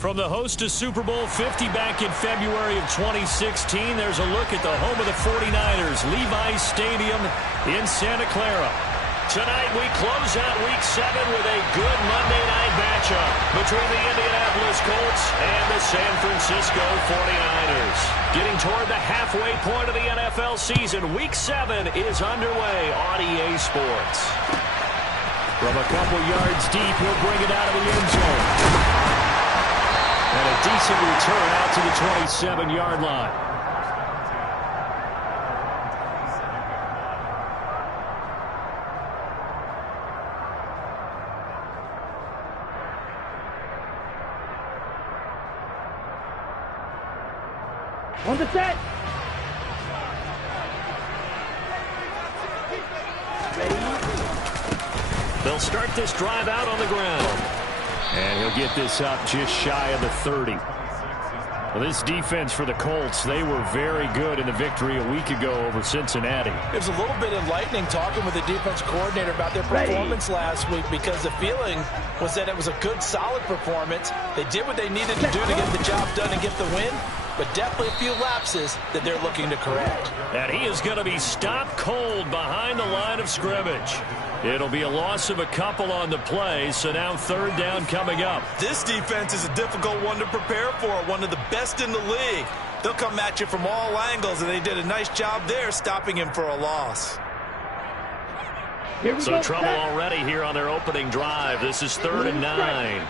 From the host to Super Bowl 50 back in February of 2016, there's a look at the home of the 49ers, Levi's Stadium in Santa Clara. Tonight we close out Week 7 with a good Monday night matchup between the Indianapolis Colts and the San Francisco 49ers. Getting toward the halfway point of the NFL season, Week 7 is underway on EA Sports. From a couple yards deep, he'll bring it out of the end zone. And a decent return out to the 27-yard line. On the set. They'll start this drive out on the ground. And he'll get this up just shy of the 30. Well, this defense for the Colts, they were very good in the victory a week ago over Cincinnati. It was a little bit enlightening talking with the defensive coordinator about their performance last week, because the feeling was that it was a good, solid performance. They did what they needed to do to get the job done and get the win, but definitely a few lapses that they're looking to correct. And he is going to be stopped cold behind the line of scrimmage. It'll be a loss of a couple on the play, so now third down coming up. This defense is a difficult one to prepare for, one of the best in the league. They'll come at you from all angles, and they did a nice job there stopping him for a loss. So trouble already here on their opening drive. This is 3rd and 9.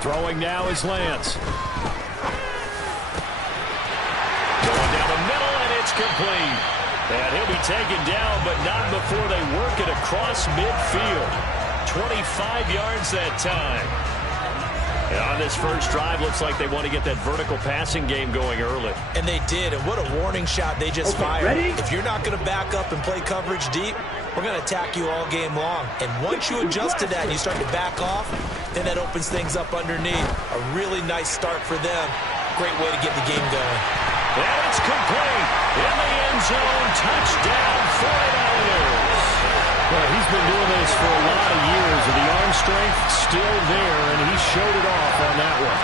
Throwing now is Lance. Going down the middle, and it's complete. And he'll be taken down, but not before they work it across midfield. 25 yards that time. And on this first drive, looks like they want to get that vertical passing game going early. And they did, and what a warning shot they just fired. Ready? If you're not going to back up and play coverage deep, we're going to attack you all game long. And once you adjust to that and you start to back off, then that opens things up underneath. A really nice start for them. Great way to get the game going. And it's complete. In the end zone, touchdown 49ers. Well, he's been doing this for a lot of years, and the arm strength still there, and he showed it off on that one.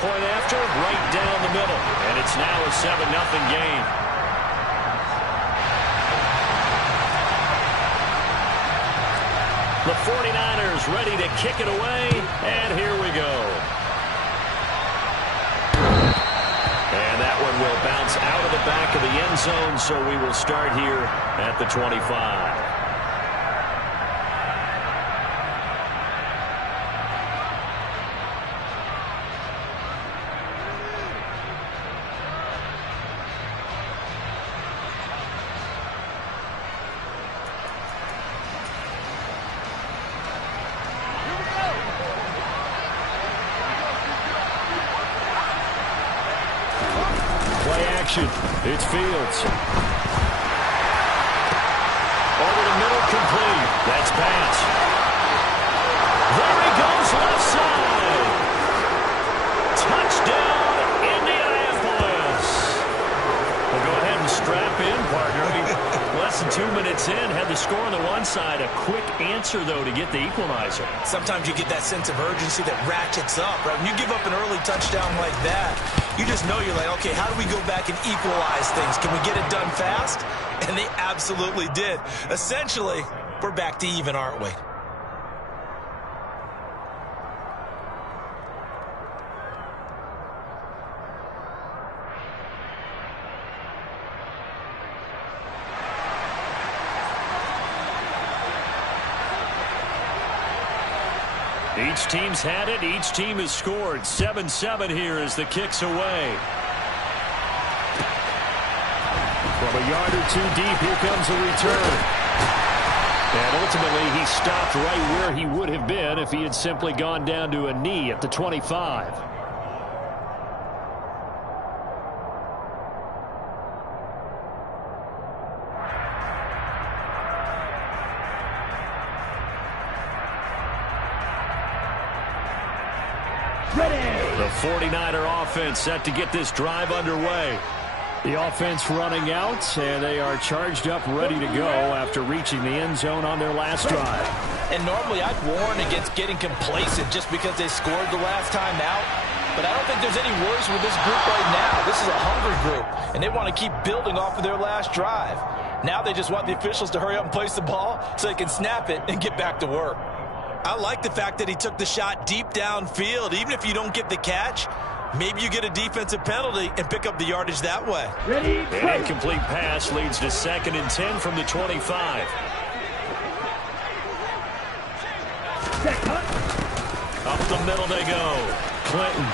Point after, right down the middle, and it's now a 7-0 game. The 49ers ready to kick it away, and here we go. And that one will bounce out of the back of the end zone, so we will start here at the 25. It's Fields. Over the middle, complete. That's pass. There he goes, left side. Touchdown, Indianapolis. Well, go ahead and strap in, partner. Less than 2 minutes in, had the score on the one side. A quick answer, though, to get the equalizer. Sometimes you get that sense of urgency that ratchets up, right? When you give up an early touchdown like that, you just know you're like, okay, how do we go back and equalize things? Can we get it done fast? And they absolutely did. Essentially, we're back to even, aren't we? Each team's had it. Each team has scored. 7-7 here as the kick's away. From a yard or two deep, here comes a return. And ultimately, he stopped right where he would have been if he had simply gone down to a knee at the 25. The 49er offense set to get this drive underway. The offense running out, and they are charged up, ready to go after reaching the end zone on their last drive. And normally I'd warn against getting complacent just because they scored the last time out. But I don't think there's any worries with this group right now. This is a hungry group, and they want to keep building off of their last drive. Now they just want the officials to hurry up and place the ball so they can snap it and get back to work. I like the fact that he took the shot deep downfield. Even if you don't get the catch, maybe you get a defensive penalty and pick up the yardage that way. An incomplete pass leads to 2nd and 10 from the 25. Up the middle they go. Clinton.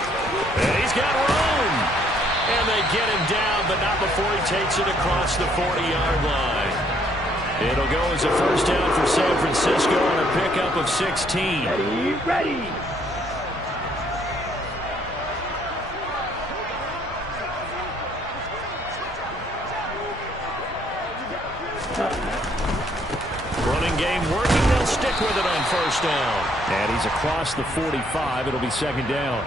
And he's got room. And they get him down, but not before he takes it across the 40-yard line. It'll go as a first down for San Francisco on a pickup of 16. Ready. Running game working. They'll stick with it on first down. And he's across the 45. It'll be 2nd down.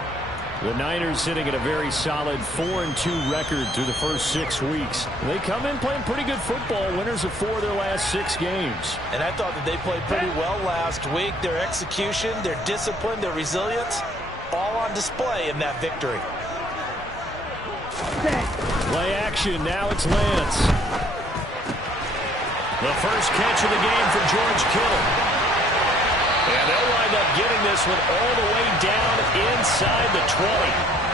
The Niners sitting at a very solid 4-2 record through the first 6 weeks. They come in playing pretty good football, winners of 4 of their last 6 games. And I thought that they played pretty well last week. Their execution, their discipline, their resilience, all on display in that victory. Play action. Now it's Lance. The first catch of the game for George Kittle. And they'll wind up getting this one all the way down inside the 20.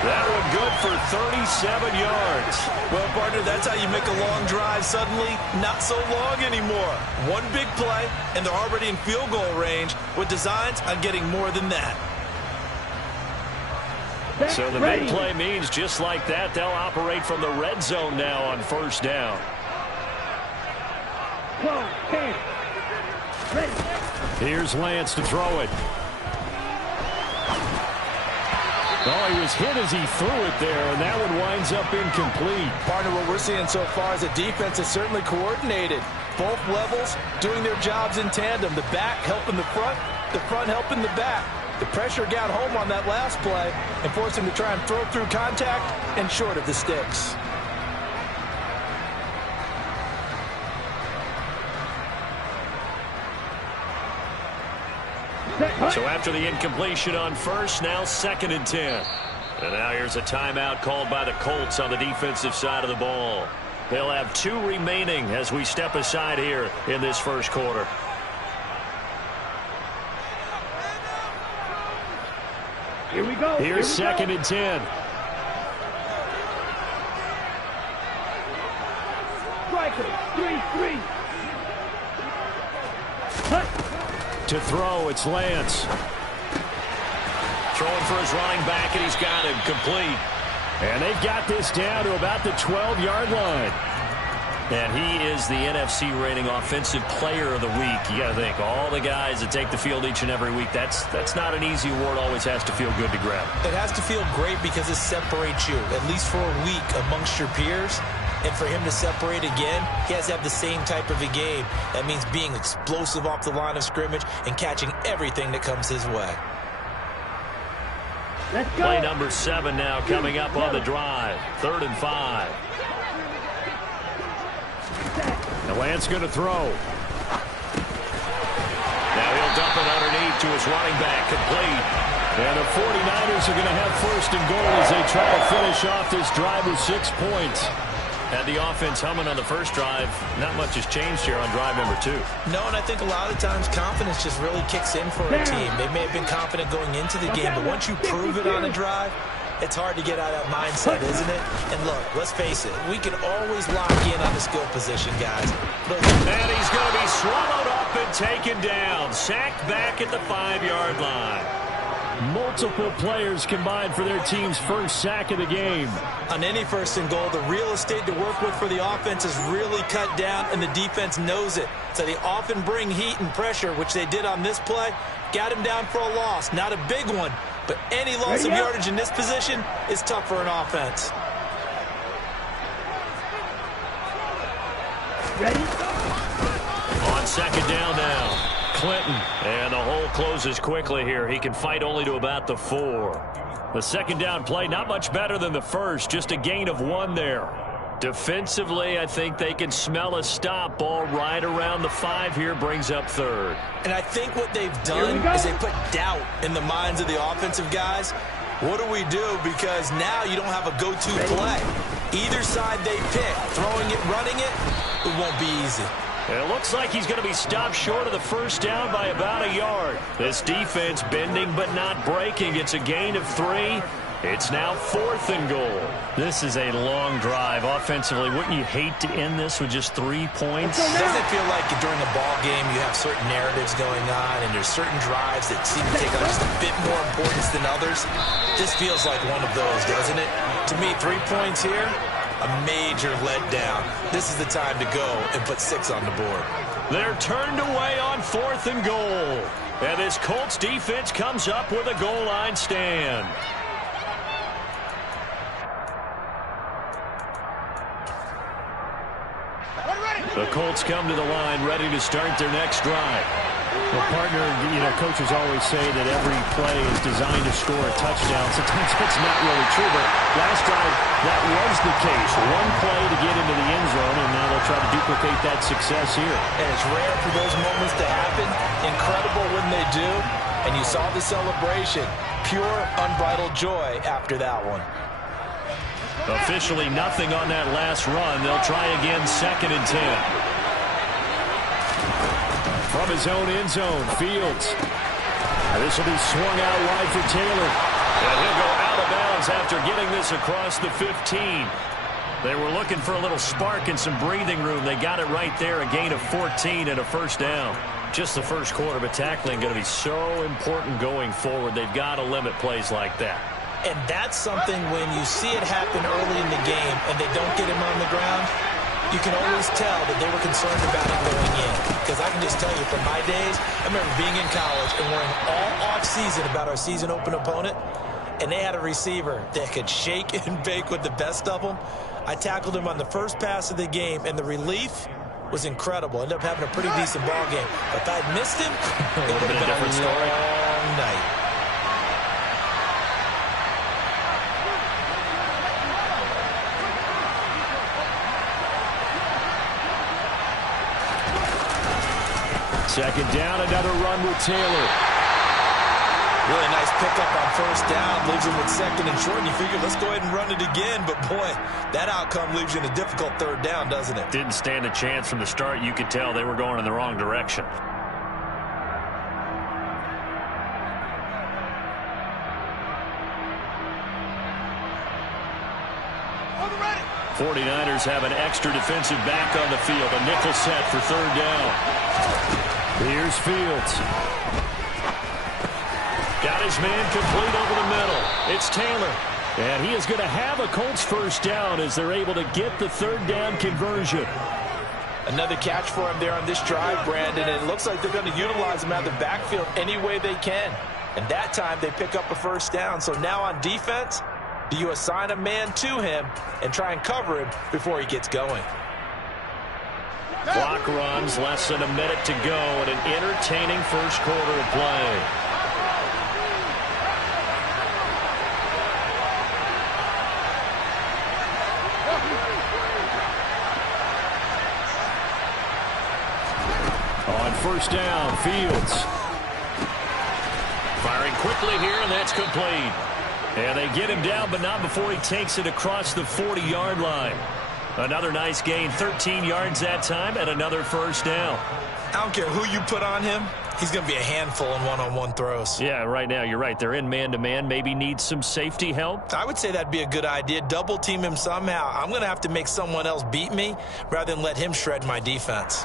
That one good for 37 yards. Well, partner, that's how you make a long drive suddenly not so long anymore. One big play, and they're already in field goal range with designs on getting more than that. So the big play means just like that, they'll operate from the red zone now on first down. Here's Lance to throw it. Oh, he was hit as he threw it there, and that one winds up incomplete. Partner, what we're seeing so far is the defense is certainly coordinated. Both levels doing their jobs in tandem. The back helping the front helping the back. The pressure got home on that last play and forced him to try and throw through contact and short of the sticks. So after the incompletion on first, now 2nd and 10. And now here's a timeout called by the Colts on the defensive side of the ball. They'll have 2 remaining as we step aside here in this first quarter. Here we go. Here's 2nd and 10. Striker, 3-3. To throw, it's Lance. Throwing for his running back, and he's got him complete. And they've got this down to about the 12-yard line. And he is the NFC rating offensive player of the week. You got to think, all the guys that take the field each and every week, that's not an easy award. Always has to feel good to grab. It has to feel great because it separates you, at least for a week, amongst your peers. And for him to separate again, he has to have the same type of a game. That means being explosive off the line of scrimmage and catching everything that comes his way. Let's go. Play number 7 now coming up on the drive. 3rd and 5. Now Lance going to throw. Now he'll dump it underneath to his running back, complete. And the 49ers are going to have 1st and goal as they try to finish off this drive with 6 points. Had the offense humming on the first drive. Not much has changed here on drive number 2. No, and I think a lot of times confidence just really kicks in for a team. They may have been confident going into the game, but once you prove it on a drive, it's hard to get out of that mindset, isn't it? And look, let's face it, we can always lock in on the skill position, guys. And he's going to be swallowed up and taken down. Sacked back at the 5-yard line. Multiple players combined for their team's first sack of the game. On any 1st and goal, the real estate to work with for the offense is really cut down, and the defense knows it. So they often bring heat and pressure, which they did on this play. Got him down for a loss. Not a big one, but any loss of yardage in this position is tough for an offense. Ready? On 2nd down now. Clinton, and the hole closes quickly here. He can fight only to about the 4. The 2nd down play, not much better than the first, just a gain of 1 there. Defensively, I think they can smell a stop. Ball right around the 5 here, brings up third. And I think what they've done is they put doubt in the minds of the offensive guys. What do we do? Because now you don't have a go-to play. Either side they pick, throwing it, running it, it won't be easy. It looks like he's going to be stopped short of the first down by about a yard. This defense bending but not breaking. It's a gain of 3. It's now 4th and goal. This is a long drive. Offensively, wouldn't you hate to end this with just 3 points? Doesn't it feel like during a ball game you have certain narratives going on and there's certain drives that seem to take on just a bit more importance than others? This feels like one of those, doesn't it? To me, 3 points here, a major letdown. This is the time to go and put 6 on the board. They're turned away on 4th and goal. And this Colts defense comes up with a goal line stand. The Colts come to the line, ready to start their next drive. Well, partner, coaches always say that every play is designed to score a touchdown. Sometimes it's not really true, but last drive, that was the case. One play to get into the end zone, and now they'll try to duplicate that success here. And it's rare for those moments to happen. Incredible when they do. And you saw the celebration. Pure, unbridled joy after that one. Officially nothing on that last run. They'll try again, 2nd and 10. From his own end zone, Fields. This will be swung out wide for Taylor. And he'll go out of bounds after getting this across the 15. They were looking for a little spark and some breathing room. They got it right there, a gain of 14 and a first down. Just the first quarter, but tackling going to be so important going forward. They've got to limit plays like that. And that's something when you see it happen early in the game and they don't get him on the ground, you can always tell that they were concerned about it going in. Because I can just tell you from my days, I remember being in college and worrying all off-season about our season open opponent, and they had a receiver that could shake and bake with the best of them. I tackled him on the first pass of the game, and the relief was incredible. Ended up having a pretty decent ball game. But if I'd missed him, it would have been a different story. Long night. Second down, another run with Taylor. Really nice pickup on first down. Leaves him with 2nd and short. And you figure, let's go ahead and run it again. But, boy, that outcome leaves you in a difficult 3rd down, doesn't it? Didn't stand a chance from the start. You could tell they were going in the wrong direction. On the ready. 49ers have an extra defensive back on the field. A nickel set for 3rd down. Here's Fields. Got his man complete over the middle. It's Taylor. And he is going to have a Colts first down as they're able to get the 3rd down conversion. Another catch for him there on this drive, Brandon. And it looks like they're going to utilize him out of the backfield any way they can. And that time they pick up a first down. So now on defense, do you assign a man to him and try and cover him before he gets going? Clock runs, less than a minute to go, and an entertaining first quarter of play. On first down, Fields. Firing quickly here, and that's complete. And they get him down, but not before he takes it across the 40-yard line. Another nice gain, 13 yards that time, and another first down. I don't care who you put on him. He's going to be a handful in one-on-one throws. Yeah, right now, you're right. They're in man-to-man. Maybe needs some safety help. I would say that'd be a good idea. Double team him somehow. I'm going to have to make someone else beat me rather than let him shred my defense.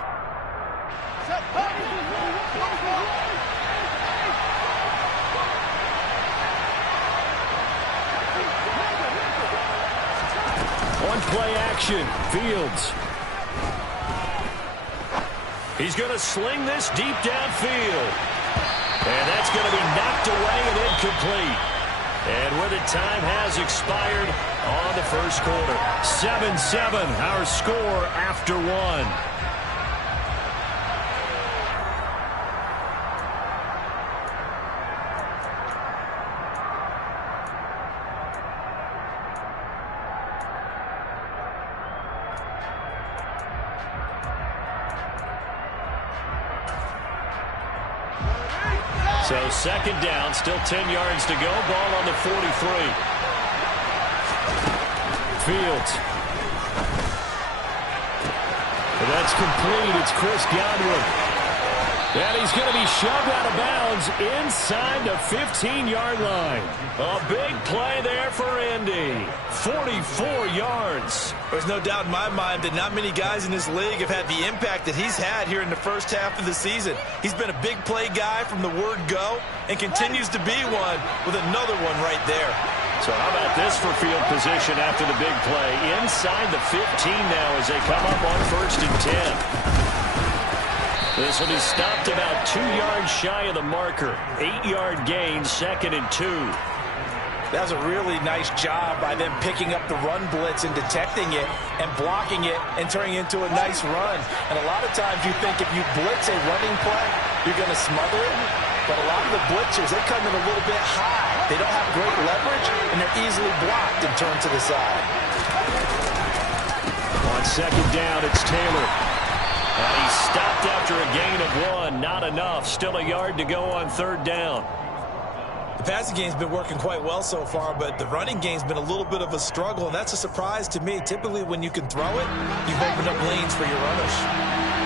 On play action, Fields. He's going to sling this deep downfield. And that's going to be knocked away and incomplete. And where the time has expired on the first quarter. 7-7, our score after one. So second down, still 10 yards to go. Ball on the 43. Fields. And that's complete. It's Chris Godwin. And he's going to be shoved out of bounds inside the 15-yard line. A big play there for Indy. 44 yards. There's no doubt in my mind that not many guys in this league have had the impact that he's had here in the first half of the season. He's been a big play guy from the word go and continues to be one with another one right there. So how about this for field position after the big play? Inside the 15 now as they come up on 1st and 10. This will be stopped about 2 yards shy of the marker. 8-yard gain, 2nd and 2. That was a really nice job by them picking up the run blitz and detecting it and blocking it and turning it into a nice run. And a lot of times you think if you blitz a running play, you're going to smother it. But a lot of the blitzers, they come in a little bit high. They don't have great leverage, and they're easily blocked and turned to the side. On second down, it's Taylor. And he's stopped after a gain of 1. Not enough. Still a yard to go on 3rd down. The passing game's been working quite well so far, but the running game's been a little bit of a struggle, and that's a surprise to me. Typically, when you can throw it, you've opened up lanes for your runners.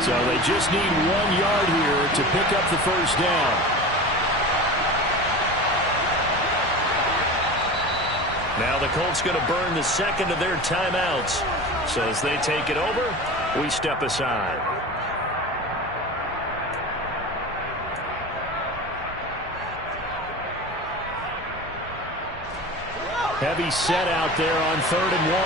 So they just need 1 yard here to pick up the 1st down. Now the Colts going to burn the second of their timeouts. So as they take it over, we step aside. Heavy set out there on 3rd and 1.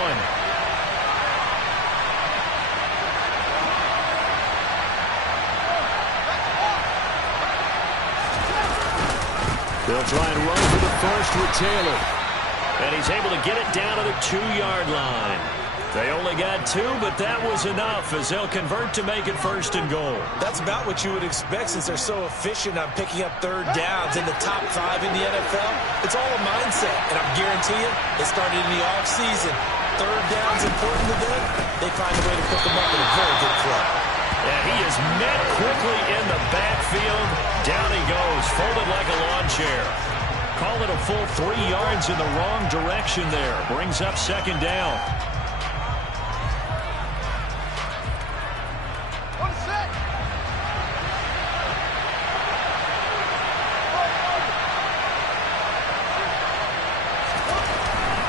They'll try and run for the first with Taylor. And he's able to get it down to the 2-yard line. They only got 2, but that was enough as they'll convert to make it 1st and goal. That's about what you would expect since they're so efficient on picking up 3rd downs in the top 5 in the NFL. It's all a mindset, and I guarantee you, it started in the offseason. 3rd down's important to them. They find a way to pick them up in a very good clip. And he is met quickly in the backfield. Down he goes, folded like a lawn chair. Call it a full 3 yards in the wrong direction there. Brings up 2nd down.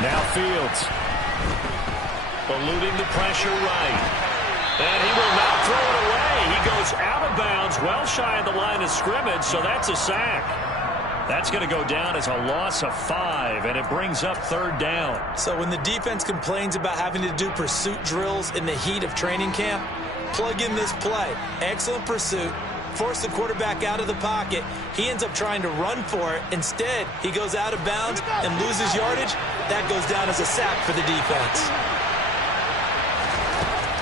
Now Fields. Eluding the pressure right. And he will not throw it away. He goes out of bounds, well shy of the line of scrimmage, so that's a sack. That's going to go down as a loss of 5, and it brings up 3rd down. So when the defense complains about having to do pursuit drills in the heat of training camp, plug in this play. Excellent pursuit. Force the quarterback out of the pocket. He ends up trying to run for it. Instead, he goes out of bounds and loses yardage. That goes down as a sack for the defense.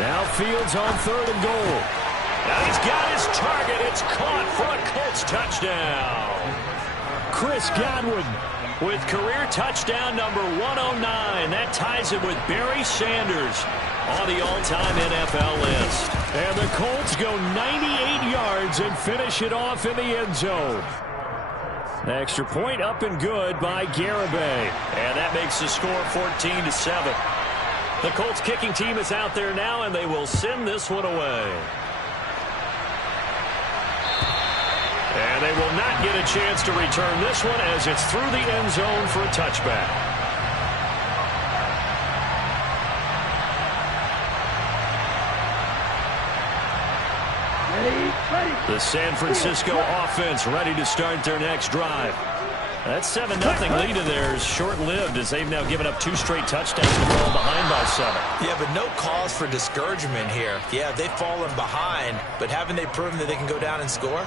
Now Fields on 3rd and goal. Now he's got his target. It's caught for a Colts touchdown. Chris Godwin with career touchdown number 109. That ties him with Barry Sanders on the all-time NFL list. And the Colts go 98 yards and finish it off in the end zone. Extra point up and good by Garibay. And that makes the score 14-7. The Colts kicking team is out there now, and they will send this one away. And they will not get a chance to return this one as it's through the end zone for a touchback. The San Francisco offense ready to start their next drive. That 7-0 lead of theirs short-lived as they've now given up 2 straight touchdowns to fall behind by 7. Yeah, but no cause for discouragement here. Yeah, they've fallen behind, but haven't they proven that they can go down and score?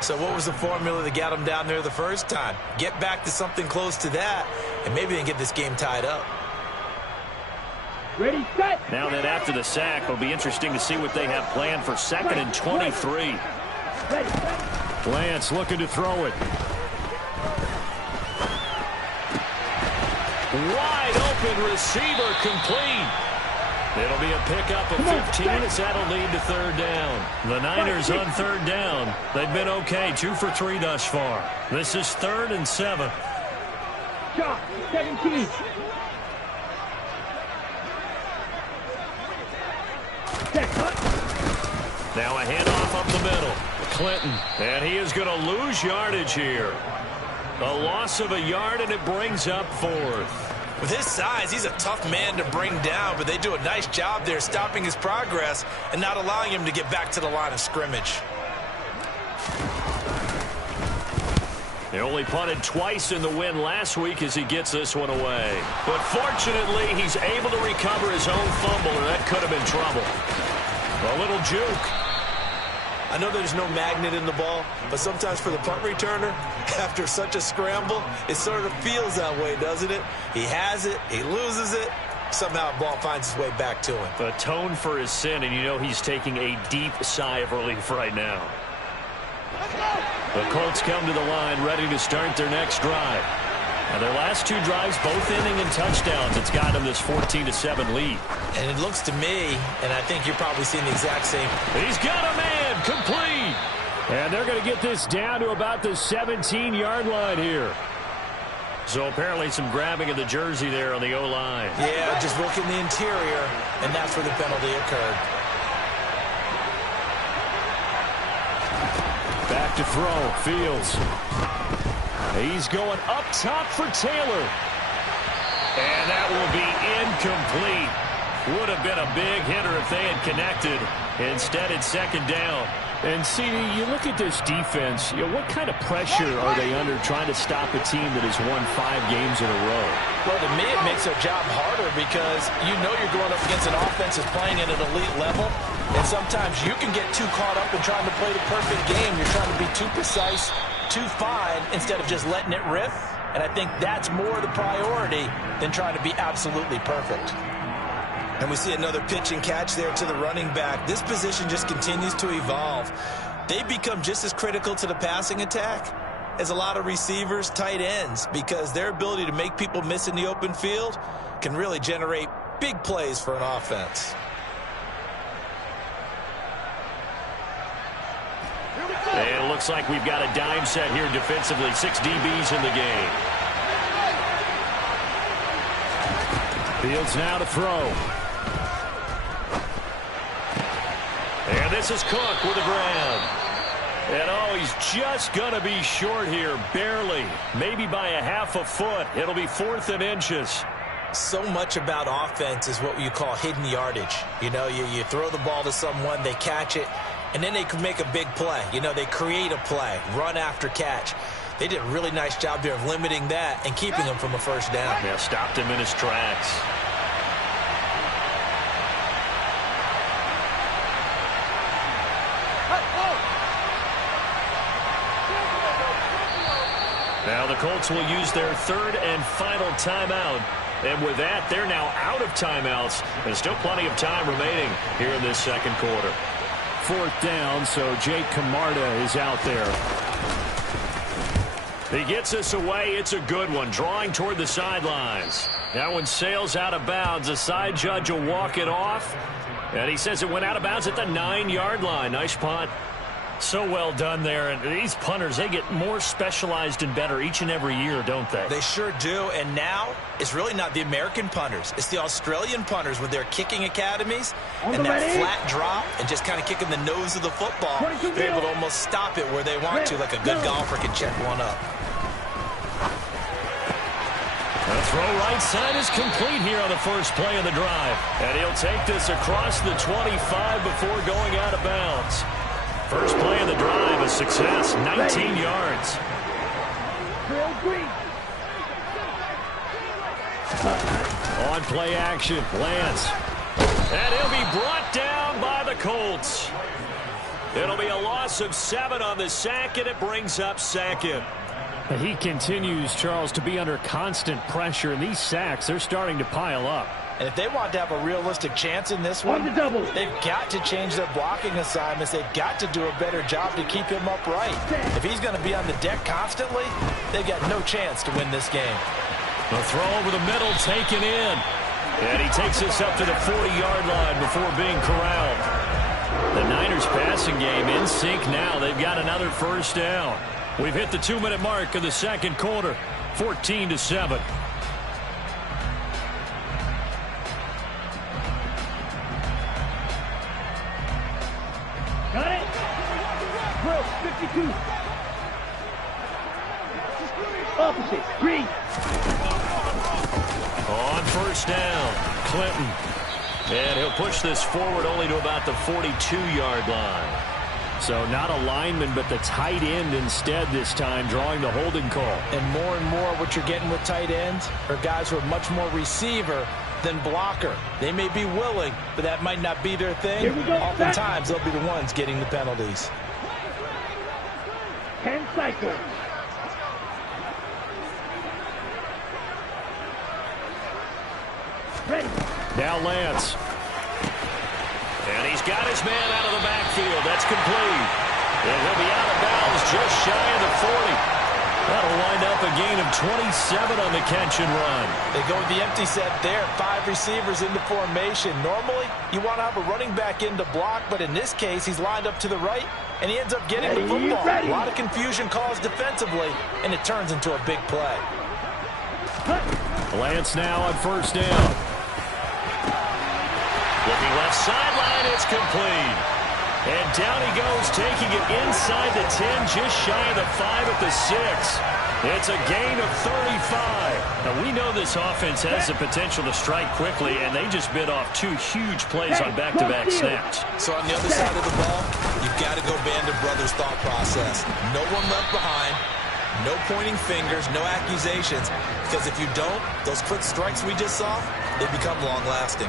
So what was the formula that got them down there the first time? Get back to something close to that, and maybe they can get this game tied up. Ready, set. Now that after the sack, it'll be interesting to see what they have planned for 2nd and 23. Lance looking to throw it. Wide open receiver complete. It'll be a pickup of 15 as that'll lead to third down. The Niners on third down. They've been okay, 2 for 3 thus far. This is 3rd and 7. Shot, 17. Now a handoff up the middle. Clinton, and he is going to lose yardage here. A loss of a yard, and it brings up 4th. With his size, he's a tough man to bring down, but they do a nice job there stopping his progress and not allowing him to get back to the line of scrimmage. He only punted twice in the win last week as he gets this one away. But fortunately, he's able to recover his own fumble, or that could have been trouble. A little juke. I know there's no magnet in the ball, but sometimes for the punt returner, after such a scramble, it sort of feels that way, doesn't it? He has it, he loses it, somehow the ball finds its way back to him. Atone for his sin, and you know he's taking a deep sigh of relief right now. The Colts come to the line ready to start their next drive. Now their last 2 drives, both ending in touchdowns. It's got them this 14-7 lead. And it looks to me, and I think you're probably seeing the exact same. He's got a man, complete. And they're going to get this down to about the 17-yard line here. So apparently some grabbing of the jersey there on the O-line. Yeah, just look in the interior, and that's where the penalty occurred. Back to throw, Fields. He's going up top for Taylor. And that will be incomplete. Would have been a big hitter if they had connected. Instead, it's 2nd down. And, CD, you look at this defense, what kind of pressure are they under trying to stop a team that has won 5 games in a row? Well, to me, it makes their job harder because you know you're going up against an offense that's playing at an elite level. And sometimes you can get too caught up in trying to play the perfect game. You're trying to be too precise, too fine, instead of just letting it rip. And I think that's more the priority than trying to be absolutely perfect. And we see another pitch and catch there to the running back. This position just continues to evolve. They become just as critical to the passing attack as a lot of receivers, tight ends, because their ability to make people miss in the open field can really generate big plays for an offense. And it looks like we've got a dime set here defensively. 6 DBs in the game. Fields now to throw. And this is Cook with the grab. And, oh, he's just going to be short here, barely. Maybe by a half a foot. It'll be 4th and inches. So much about offense is what you call hidden yardage. You know, you throw the ball to someone, they catch it, and then they can make a big play. You know, they create a play, run after catch. They did a really nice job there of limiting that and keeping him from a first down. Yeah, stopped him in his tracks. Now the Colts will use their 3rd and final timeout. And with that, they're now out of timeouts. There's still plenty of time remaining here in this 2nd quarter. 4th down, so Jake Camarda is out there. He gets us away. It's a good one, drawing toward the sidelines. That one sails out of bounds. The side judge will walk it off. And he says it went out of bounds at the 9-yard line. Nice punt. So well done there. And these punters, they get more specialized and better each and every year, don't they? They sure do. And now it's really not the American punters. It's the Australian punters with their kicking academies and that flat drop and just kind of kicking the nose of the football. They're able to almost stop it where they want to, like a good golfer can check one up. The throw right side is complete here on the first play of the drive. And he'll take this across the 25 before going out of bounds. First play of the drive, a success, 19 yards. On play action, Lance. And he'll be brought down by the Colts. It'll be a loss of 7 on the sack, and it brings up 2nd. He continues, Charles, to be under constant pressure, and these sacks, they're starting to pile up. And if they want to have a realistic chance in this one, they've got to change their blocking assignments. They've got to do a better job to keep him upright. If he's going to be on the deck constantly, they've got no chance to win this game. The throw over the middle taken in. And he takes us up to the 40-yard line before being corralled. The Niners passing game in sync now. They've got another first down. We've hit the 2-minute mark of the second quarter, 14-7. Got it. Drill 52. Opposite. Green. On first down, Clinton. And he'll push this forward only to about the 42-yard line. So not a lineman, but the tight end instead this time, drawing the holding call. And more what you're getting with tight ends are guys who are much more receiver than blocker. They may be willing, but that might not be their thing. Oftentimes, they'll be the ones getting the penalties. 10 cycles. Ready. Now Lance. And he's got his man out of the backfield. That's complete. And he'll be out of bounds just shy of the 40. That'll wind up a gain of 27 on the catch and run. They go with the empty set there. 5 receivers into formation. Normally, you want to have a running back in to block, but in this case, he's lined up to the right, and he ends up getting the football. A lot of confusion caused defensively, and it turns into a big play. Lance now on first down. Looking left sideline, it's complete. And down he goes, taking it inside the 10, just shy of the 5 at the 6. It's a gain of 35. Now, we know this offense has the potential to strike quickly, and they just bit off 2 huge plays on back-to-back snaps. So on the other side of the ball, you've got to go Band of Brothers thought process. No one left behind. No pointing fingers, no accusations, because if you don't, those quick strikes we just saw, they become long-lasting.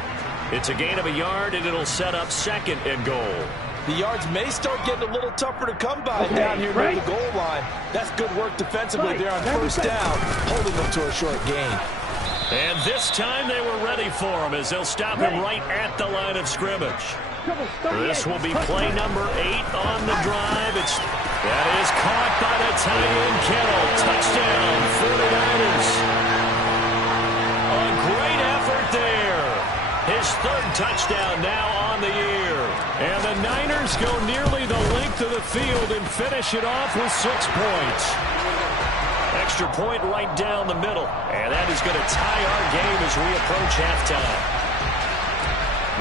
It's a gain of a yard, and it'll set up 2nd and goal. The yards may start getting a little tougher to come by down here near the goal line. That's good work defensively there on first down, holding them to a short gain. And this time they were ready for him as they'll stop him right at the line of scrimmage. This will be play number 8 on the drive. That is caught by the tight end, Kittle. Touchdown, 49ers. A great effort there. His 3rd touchdown now on the year. And the Niners go nearly the length of the field and finish it off with 6 points. Extra point right down the middle. And that is going to tie our game as we approach halftime.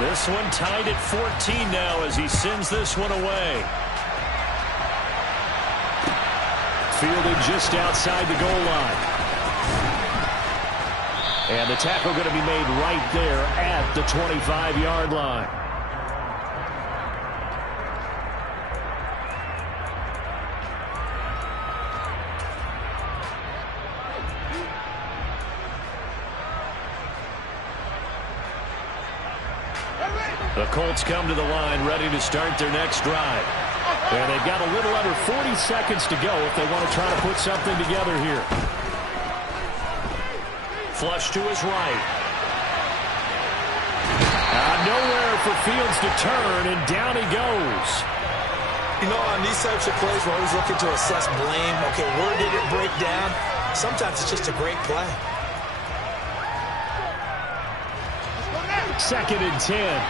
This one tied at 14 now as he sends this one away. Fielded just outside the goal line. And the tackle going to be made right there at the 25-yard line. The Colts come to the line ready to start their next drive. And they've got a little under 40 seconds to go if they want to try to put something together here. Flush to his right. Nowhere for Fields to turn, and down he goes. You know, on these types of plays, we're always looking to assess blame. Okay, where did it break down? Sometimes it's just a great play. 2nd and 10.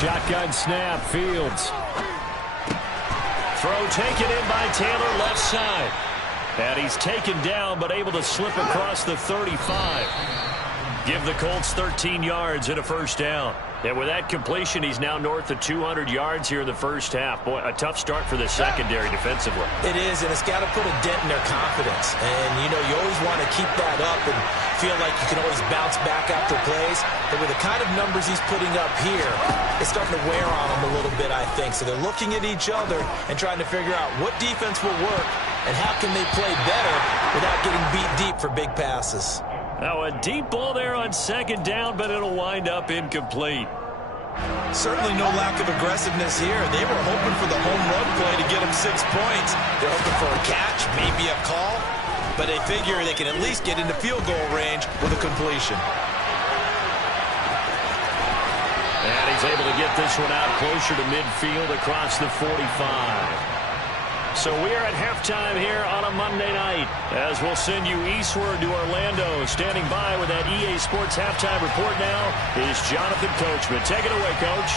Shotgun snap, Fields. Throw taken in by Taylor, left side. And he's taken down, but able to slip across the 35. Give the Colts 13 yards and a first down. And with that completion, he's now north of 200 yards here in the first half. Boy, a tough start for the secondary defensively. It is, and it's got to put a dent in their confidence. And, you know, you always want to keep that up and feel like you can always bounce back after plays. But with the kind of numbers he's putting up here, it's starting to wear on them a little bit, I think. So they're looking at each other and trying to figure out what defense will work and how can they play better without getting beat deep for big passes. Now a deep ball there on 2nd down, but it'll wind up incomplete. Certainly no lack of aggressiveness here. They were hoping for the home run play to get them 6 points. They're hoping for a catch, maybe a call, but they figure they can at least get into field goal range with a completion. And he's able to get this one out closer to midfield across the 45. So we are at halftime here on a Monday night as we'll send you eastward to Orlando. Standing by with that EA Sports halftime report now is Jonathan Coachman. Take it away, Coach.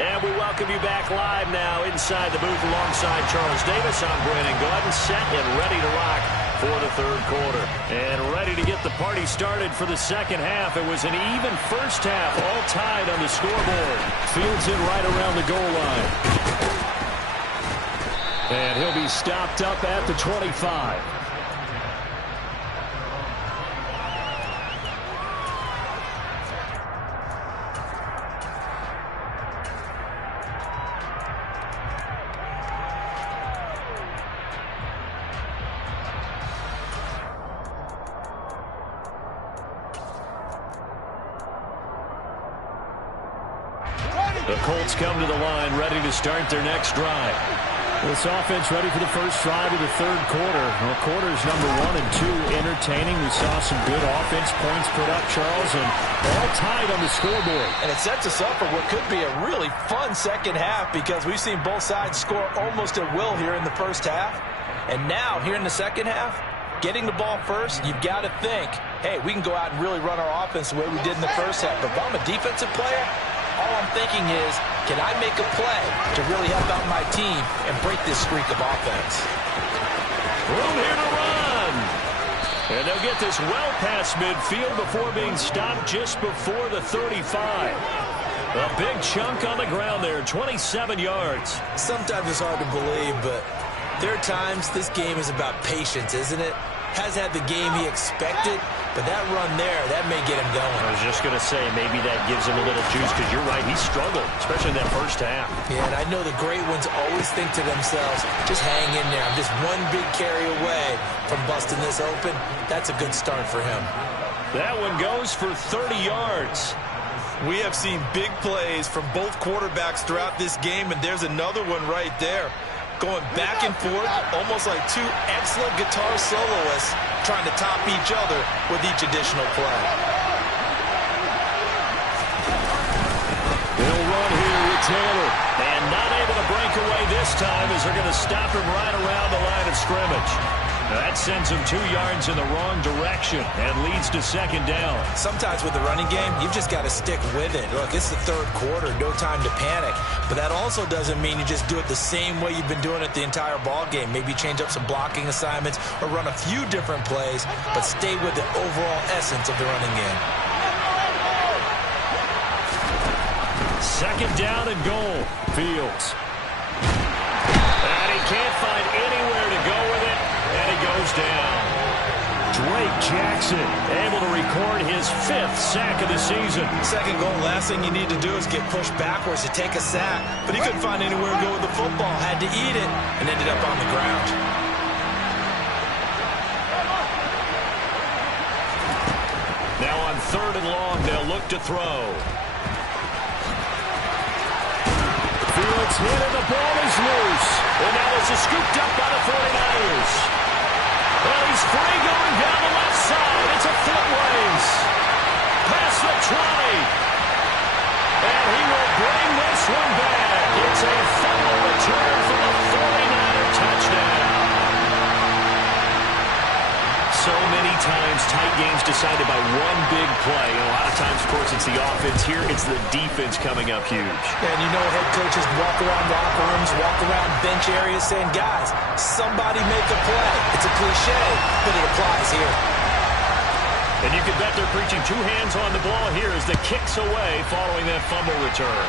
And we welcome you back live now inside the booth alongside Charles Davis. I'm Brandon Gaudin, set and ready to rock for the third quarter. And ready to get the party started for the second half. It was an even first half, all tied on the scoreboard. Fields it right around the goal line. And he'll be stopped up at the 25. The Colts come to the line, ready to start their next drive. This offense ready for the first drive of the third quarter. Well, quarters number 1 and 2 entertaining. We saw some good offense points put up, Charles, and all tied on the scoreboard. And it sets us up for what could be a really fun second half because we've seen both sides score almost at will here in the first half. And now, here in the second half, getting the ball first, you've got to think, hey, we can go out and really run our offense the way we did in the first half. But if I'm a defensive player, all I'm thinking is, can I make a play to really help out my team and break this streak of offense? Room here to run. And they'll get this well past midfield before being stopped just before the 35. A big chunk on the ground there, 27 yards. Sometimes it's hard to believe, but there are times this game is about patience, isn't it? Has had the game he expected, but that run there, that may get him going. I was just going to say, maybe that gives him a little juice, because you're right, he struggled, especially in that first half. Yeah, and I know the great ones always think to themselves, just hang in there. I'm just one big carry away from busting this open. That's a good start for him. That one goes for 30 yards. We have seen big plays from both quarterbacks throughout this game, and there's another one right there. Going back and forth, almost like two excellent guitar soloists trying to top each other with each additional play. They'll run here with Taylor. And not able to break away this time as they're going to stop him right around the line of scrimmage. That sends him 2 yards in the wrong direction and leads to second down. Sometimes with the running game, you've just got to stick with it. Look, it's the third quarter, no time to panic. But that also doesn't mean you just do it the same way you've been doing it the entire ball game. Maybe change up some blocking assignments or run a few different plays, but stay with the overall essence of the running game. Second down and goal. Fields. And he can't find anywhere to go with it. And he goes down. Drake Jackson able to record his 5th sack of the season. Second goal, last thing you need to do is get pushed backwards to take a sack. But he couldn't find anywhere to go with the football. Had to eat it and ended up on the ground. Now on 3rd and long, they'll look to throw. Fields hit and the ball is loose. And now this is scooped up by the 49ers. Well, he's free going down the left side. It's a foot race. Past the 20. And he will bring this one back. It's a fumble return for the 49er touchdown. So many times, tight games decided by one big play. And a lot of times, of course, it's the offense. Here, it's the defense coming up huge. And you know head coaches walk around locker rooms, walk around bench areas saying, guys, somebody make a play. It's a cliche, but it applies here. And you can bet they're preaching 2 hands on the ball here as the kick's away following that fumble return.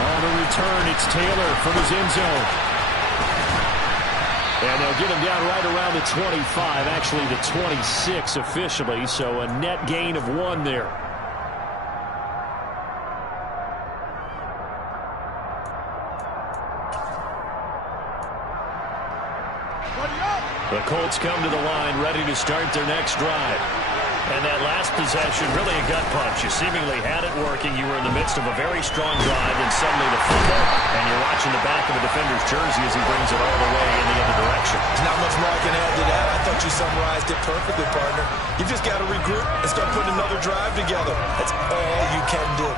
On the return, it's Taylor from his end zone. And they'll get him down right around the 25, actually the 26 officially, so a net gain of 1 there. The Colts come to the line, ready to start their next drive. And that last possession, really a gut punch. You seemingly had it working. You were in the midst of a very strong drive, and suddenly the fumble, and you're watching the back of the defender's jersey as he brings it all the way in the other direction. There's not much more I can add to that. I thought you summarized it perfectly, partner. You've just got to regroup and start putting another drive together. That's all you can do.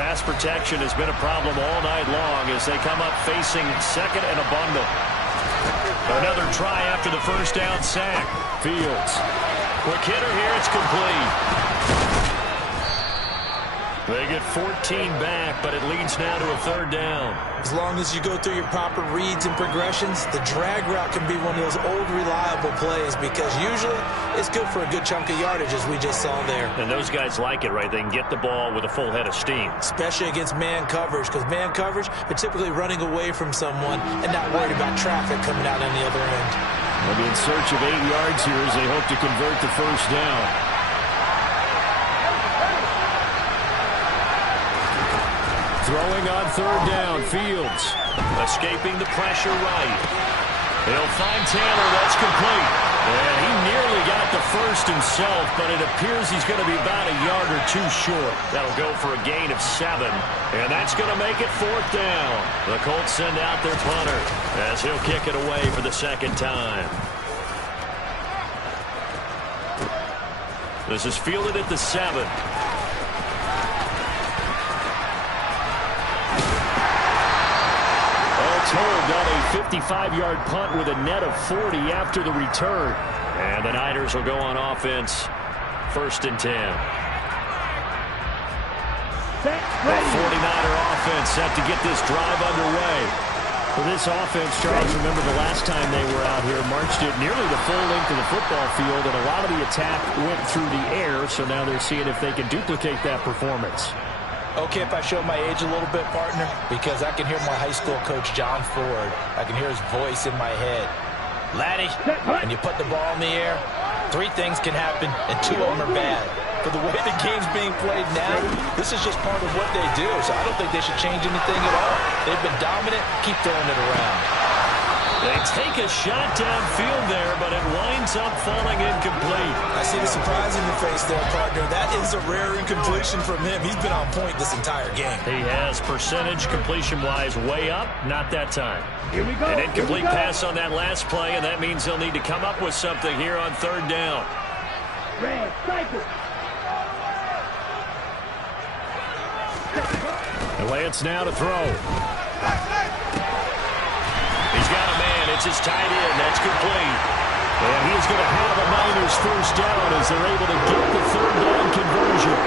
pass protection has been a problem all night long as they come up facing second and a bundle. Another try after the first down sack. Fields. Quick hitter here. It's complete. They get 14 back, but it leads now to a third down. As long as you go through your proper reads and progressions, the drag route can be one of those old reliable plays because usually it's good for a good chunk of yardage, as we just saw there. And those guys like it, right? They can get the ball with a full head of steam. Especially against man coverage, because man coverage, they're typically running away from someone and not worried about traffic coming out on the other end. They'll be in search of 8 yards here as they hope to convert the first down. Throwing on third down, Fields. Escaping the pressure right. He'll find Taylor. That's complete. And he nearly got the first himself, but it appears he's going to be about a yard or two short. That'll go for a gain of 7. And that's going to make it fourth down. The Colts send out their punter as he'll kick it away for the second time. This is fielded at the 7. Told got a 55-yard punt with a net of 40 after the return. And the Niners will go on offense. First and 10. The 49er offense set to get this drive underway. For this offense, Charles, remember the last time they were out here, marched it nearly the full length of the football field, and a lot of the attack went through the air, so now they're seeing if they can duplicate that performance. Okay, if I show my age a little bit, partner, because I can hear my high school coach, John Ford. I can hear his voice in my head. Laddie, when you put the ball in the air, 3 things can happen, and 2 of them are bad. For the way the game's being played now, this is just part of what they do, so I don't think they should change anything at all. They've been dominant. Keep throwing it around. They take a shot downfield there, but it winds up falling incomplete. I see the surprise in your face there, partner. That is a rare incompletion from him. He's been on point this entire game. He has percentage completion-wise way up. Not that time. Here we go. An incomplete pass on that last play, and that means they'll need to come up with something here on third down. Red cycle. Lance now to throw. He's got a man. It's his tight end. That's complete. And he's going to have a Niners first down as they're able to get the third down conversion.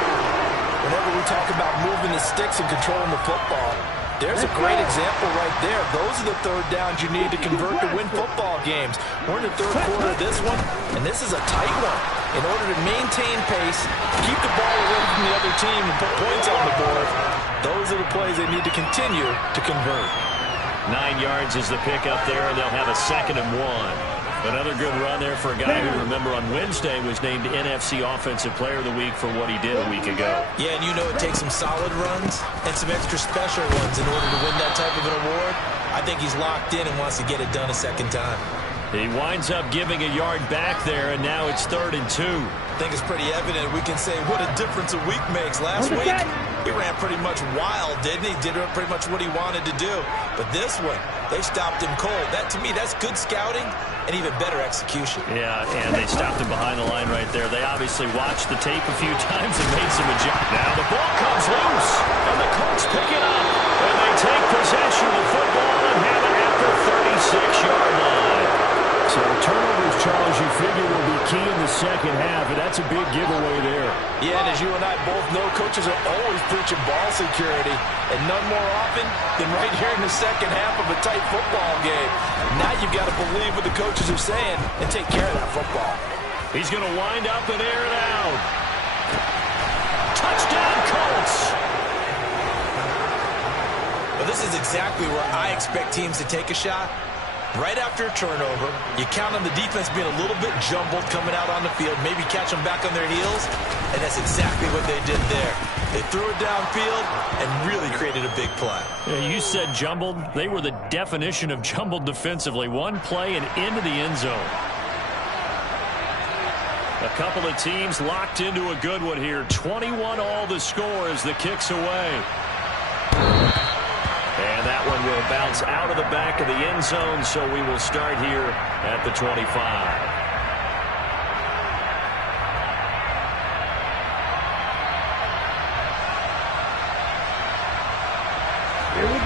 Whenever we talk about moving the sticks and controlling the football, there's a great example right there. Those are the third downs you need to convert to win football games. We're in the third quarter of this one, and this is a tight one. In order to maintain pace, keep the ball away from the other team, and put points on the board, those are the plays they need to continue to convert. 9 yards is the pickup there, and they'll have a 2nd and 1. Another good run there for a guy who, remember, on Wednesday was named NFC Offensive Player of the Week for what he did a week ago. Yeah, and you know it takes some solid runs and some extra special ones in order to win that type of an award. I think he's locked in and wants to get it done a second time. He winds up giving a yard back there, and now it's 3rd and 2. I think it's pretty evident. We can say what a difference a week makes. Last week, he ran pretty much wild, didn't he? Did pretty much what he wanted to do. But this one, they stopped him cold. That, to me, that's good scouting and even better execution. Yeah, and they stopped him behind the line right there. They obviously watched the tape a few times and made some adjustments. Now the ball comes loose, and the Colts pick it up. And they take possession of the football and have it at the 36-yard line. So turnovers, Charles, you figure will be key in the second half, and that's a big giveaway there. Yeah, and as you and I both know, coaches are always preaching ball security, and none more often than right here in the second half of a tight football game. Now you've got to believe what the coaches are saying and take care of that football. He's going to wind up and air it out. Touchdown, Colts! Well, this is exactly where I expect teams to take a shot. Right after a turnover, you count on the defense being a little bit jumbled coming out on the field, maybe catch them back on their heels, and that's exactly what they did there. They threw it downfield and really created a big play. Yeah, you said jumbled. They were the definition of jumbled defensively. One play and into the end zone. A couple of teams locked into a good one here. 21 all the score as the kick's away. And that one will bounce out of the back of the end zone, so we will start here at the 25.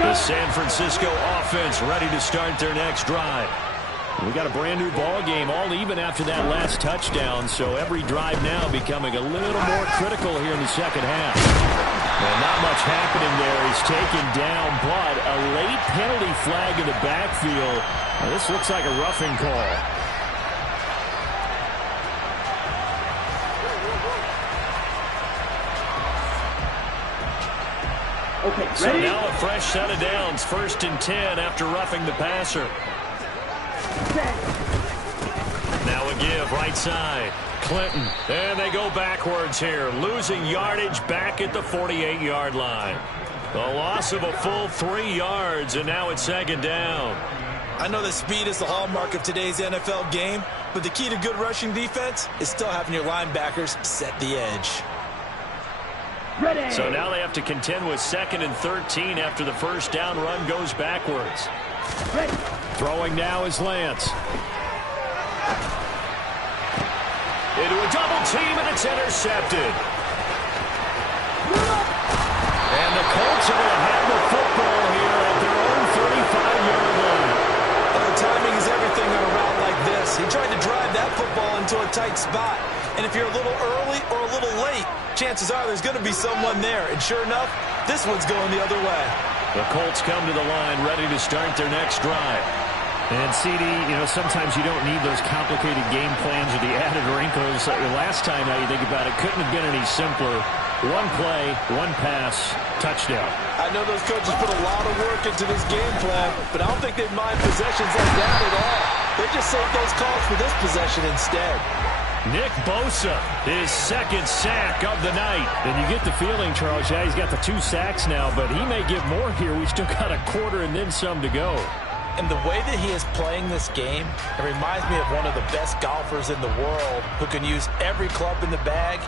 The San Francisco offense ready to start their next drive. We got a brand new ball game, all even after that last touchdown, so every drive now becoming a little more critical here in the second half. Well, not much happening there. He's taken down, but a late penalty flag in the backfield. Now, this looks like a roughing call. Okay, So ready? now a fresh set of downs, 1st and 10 after roughing the passer. Now a give, right side. Clinton, and they go backwards here, losing yardage back at the 48-yard line. The loss of a full 3 yards, and now it's 2nd down. I know that speed is the hallmark of today's NFL game, but the key to good rushing defense is still having your linebackers set the edge. Ready. So now they have to contend with 2nd and 13 after the first down run goes backwards. Ready. Throwing now is Lance. Into a double team, and it's intercepted. And the Colts are going to have the football here at their own 35-yard line. The timing is everything on a route like this. He tried to drive that football into a tight spot. And if you're a little early or a little late, chances are there's going to be someone there. And sure enough, this one's going the other way. The Colts come to the line ready to start their next drive. And CD, sometimes you don't need those complicated game plans or the added wrinkles. Last time, now you think about it, couldn't have been any simpler. One play, one pass, touchdown. I know those coaches put a lot of work into this game plan, but I don't think they mind possessions like that at all. They just save those calls for this possession instead. Nick Bosa, his 2nd sack of the night. And you get the feeling, Charles, he's got the 2 sacks now, but he may get more here. We still got a quarter and then some to go. And the way that he is playing this game, it reminds me of one of the best golfers in the world who can use every club in the bag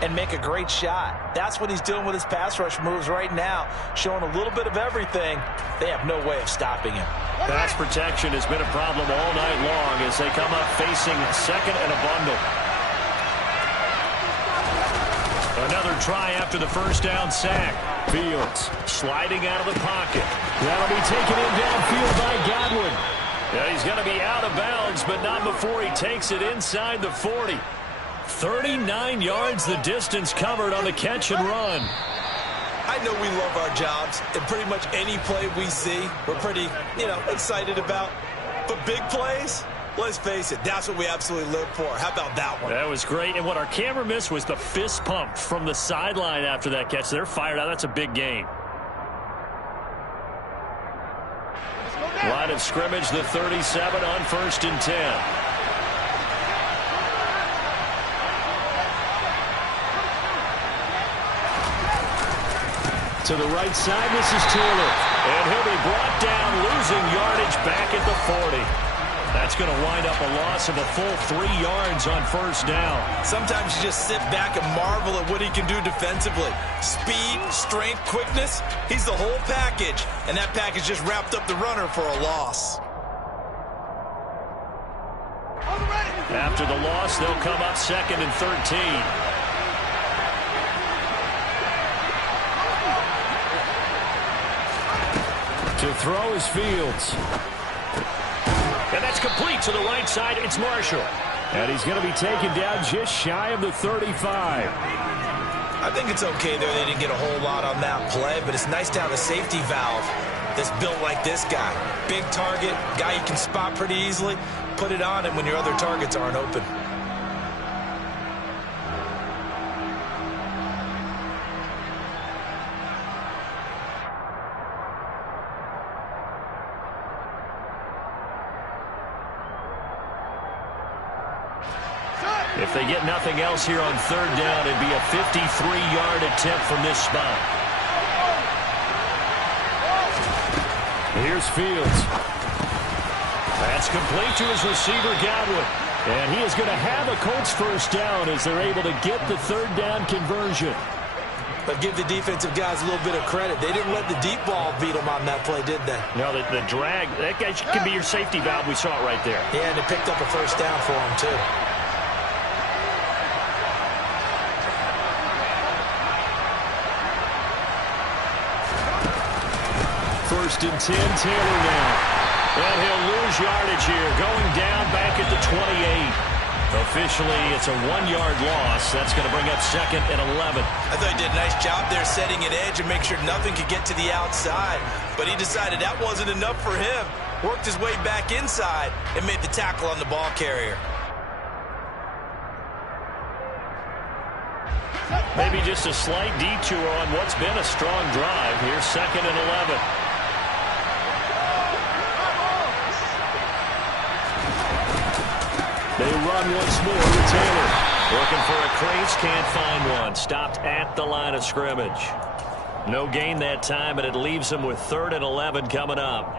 and make a great shot. That's what he's doing with his pass rush moves right now, showing a little bit of everything. They have no way of stopping him. Pass protection has been a problem all night long as they come up facing 2nd and a bundle. Another try after the first down sack. Fields sliding out of the pocket. That'll be taken in downfield by Godwin. Yeah, he's going to be out of bounds, but not before he takes it inside the 40. 39 yards the distance covered on the catch and run. I know we love our jobs, and pretty much any play we see, we're pretty, excited about. But big plays, let's face it, that's what we absolutely live for. How about that one? That was great, and what our camera missed was the fist pump from the sideline after that catch. They're fired out. That's a big gain. Line of scrimmage, the 37 on 1st and 10. To the right side, this is Taylor. And he'll be brought down, losing yardage back at the 40. That's going to wind up a loss of a full 3 yards on 1st down. Sometimes you just sit back and marvel at what he can do defensively. Speed, strength, quickness, he's the whole package. And that package just wrapped up the runner for a loss. After the loss, they'll come up 2nd and 13. To throw is Fields. And that's complete to the right side. It's Marshall. And he's going to be taken down just shy of the 35. I think it's okay there. They didn't get a whole lot on that play, but it's nice to have a safety valve that's built like this guy. Big target, guy you can spot pretty easily. Put it on him when your other targets aren't open. If they get nothing else here on 3rd down, it'd be a 53-yard attempt from this spot. Here's Fields. That's complete to his receiver, Godwin. And he is going to have a Colts 1st down as they're able to get the 3rd down conversion. But give the defensive guys a little bit of credit. They didn't let the deep ball beat them on that play, did they? No, the drag, that guy can be your safety valve. We saw it right there. Yeah, and they picked up a 1st down for him, too. 1st and 10, Taylor now. And he'll lose yardage here, going down back at the 28. Officially, it's a 1-yard loss. That's going to bring up 2nd and 11. I thought he did a nice job there setting an edge and make sure nothing could get to the outside. But he decided that wasn't enough for him. Worked his way back inside and made the tackle on the ball carrier. Maybe just a slight detour on what's been a strong drive. Here's 2nd and 11. They run once more with Taylor. Looking for a crease, can't find one. Stopped at the line of scrimmage. No gain that time, but it leaves him with 3rd and 11 coming up.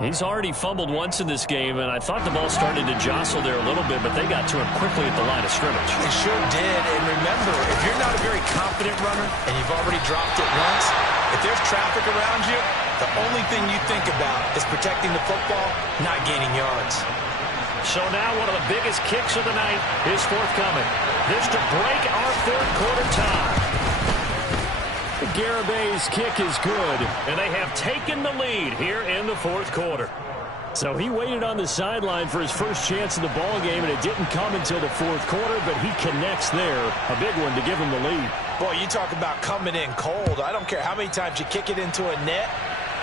He's already fumbled once in this game, and I thought the ball started to jostle there a little bit, but they got to him quickly at the line of scrimmage. They sure did, and remember, if you're not a very confident runner and you've already dropped it once, if there's traffic around you, the only thing you think about is protecting the football, not gaining yards. So now one of the biggest kicks of the night is forthcoming. This to break our 3rd quarter tie. Garabay's kick is good, and they have taken the lead here in the 4th quarter. So he waited on the sideline for his first chance in the ball game, and it didn't come until the 4th quarter, but he connects there. A big one to give him the lead. Boy, you talk about coming in cold. I don't care how many times you kick it into a net.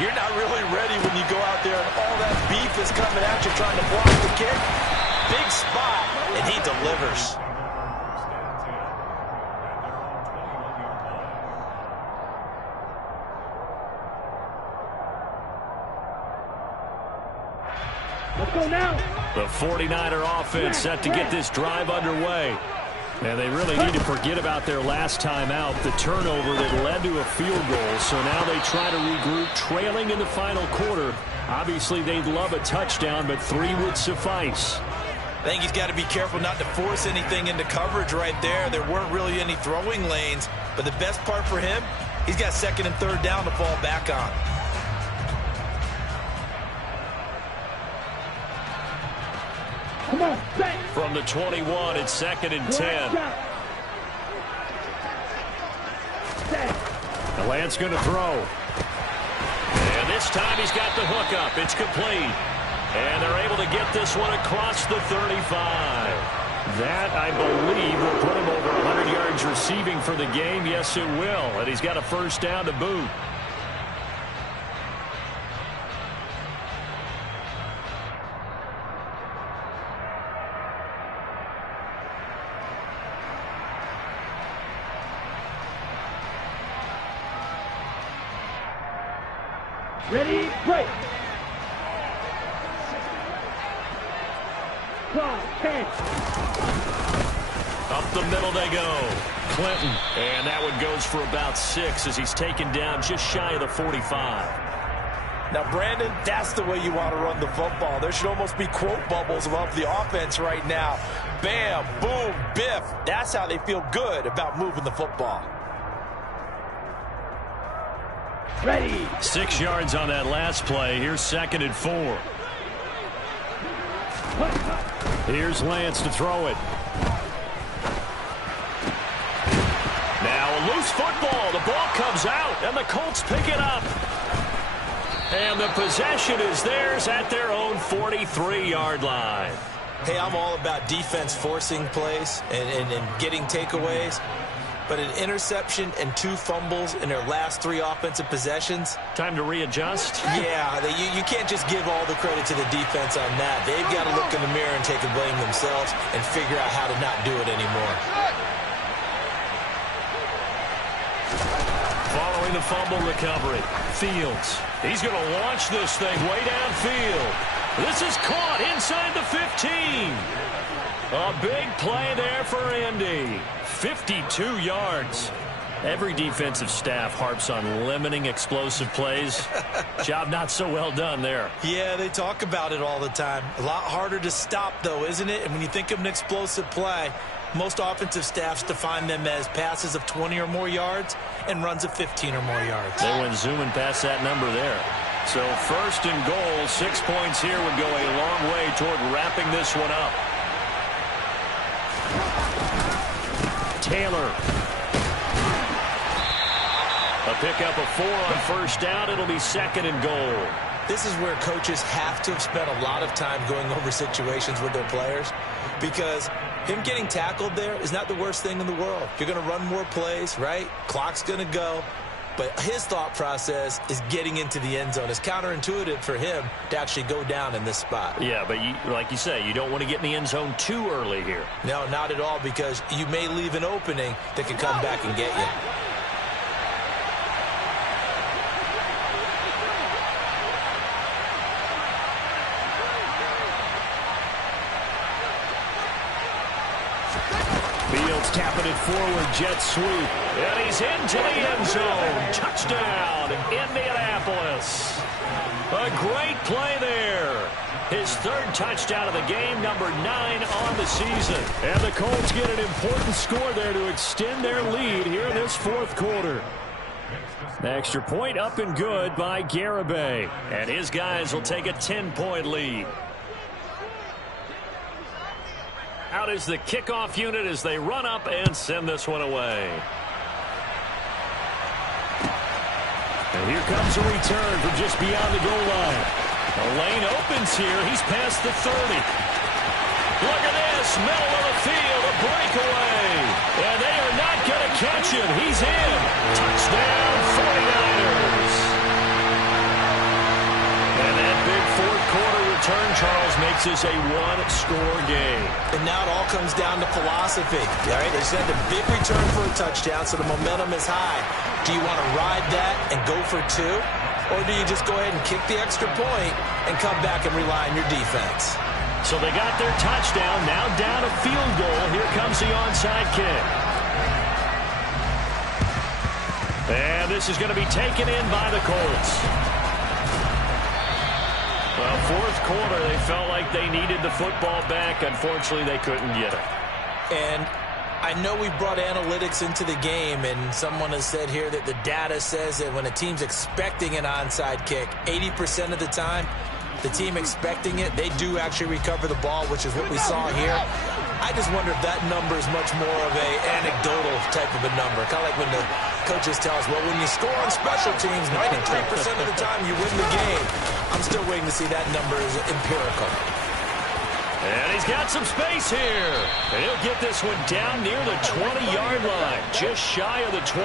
You're not really ready when you go out there and all that beef is coming at you trying to block the kick. Big spot, and he delivers. Let's go now. The 49er offense set to get this drive underway. And they really need to forget about their last time out, the turnover that led to a field goal. So now they try to regroup, trailing in the final quarter. Obviously, they'd love a touchdown, but 3 would suffice. I think he's got to be careful not to force anything into coverage right there. There weren't really any throwing lanes. But the best part for him, he's got 2nd and 3rd down to fall back on. Come on, set. From the 21, it's 2nd and 10. The Lance going to throw. And this time he's got the hook up. It's complete. And they're able to get this one across the 35. That, I believe, will put him over 100 yards receiving for the game. Yes, it will. And he's got a 1st down to boot. Ready, break. 10. Up the middle they go. Clinton. And that one goes for about 6 as he's taken down just shy of the 45. Now, Brandon, that's the way you want to run the football. There should almost be quote bubbles above the offense right now. Bam, boom, biff. That's how they feel good about moving the football. Ready. 6 yards on that last play. Here's 2nd and 4. Here's Lance to throw it. Now a loose football. The ball comes out, and the Colts pick it up. And the possession is theirs at their own 43-yard line. Hey, I'm all about defense forcing plays and getting takeaways. But an interception and 2 fumbles in their last 3 offensive possessions. Time to readjust? Yeah, you can't just give all the credit to the defense on that. They've got to look in the mirror and take the blame themselves and figure out how to not do it anymore. Following the fumble recovery, Fields. He's going to launch this thing way downfield. This is caught inside the 15. A big play there for Indy. 52 yards. Every defensive staff harps on limiting explosive plays. Job not so well done there. Yeah, they talk about it all the time. A lot harder to stop, though, isn't it? And when you think of an explosive play, most offensive staffs define them as passes of 20 or more yards and runs of 15 or more yards. They went zooming past that number there. So 1st and goal, 6 points here would go a long way toward wrapping this one up. Taylor. A A pickup of 4 on first down. It'll be 2nd and goal. This is where coaches have to have spent a lot of time going over situations with their players, because him getting tackled there is not the worst thing in the world. You're going to run more plays, right? Clock's going to go. But his thought process is getting into the end zone. It's counterintuitive for him to actually go down in this spot. Yeah, but like you say, you don't want to get in the end zone too early here. No, not at all, because you may leave an opening that can come back and get you. Fields tapping it forward, jet sweep. And he's into the end zone. Touchdown, Indianapolis. A great play there. His 3rd touchdown of the game, number 9 on the season. And the Colts get an important score there to extend their lead here in this 4th quarter. The extra point up and good by Garibay. And his guys will take a 10-point lead. Out is the kickoff unit as they run up and send this one away. And here comes a return from just beyond the goal line. The lane opens here. He's past the 30. Look at this. Middle of the field. A breakaway. And they are not going to catch him. He's in. Touchdown 49ers. And that big 4th quarter return, Charles, makes this a 1-score game. And now it all comes down to philosophy. All right, they said the big return for a touchdown, so the momentum is high. Do you want to ride that and go for 2? Or do you just go ahead and kick the extra point and come back and rely on your defense? So they got their touchdown, now down a field goal. Here comes the onside kick. And this is going to be taken in by the Colts. Well, 4th quarter, they felt like they needed the football back. Unfortunately, they couldn't get it. And I know we've brought analytics into the game, and someone has said here that the data says that when a team's expecting an onside kick, 80% of the time, the team expecting it, they do actually recover the ball, which is what we saw here. I just wonder if that number is much more of a anecdotal type of a number. Kind of like when the coaches tell us, well, when you score on special teams, 93% of the time you win the game. I'm still waiting to see that number is empirical. And he's got some space here. And he'll get this one down near the 20-yard line, just shy of the 20.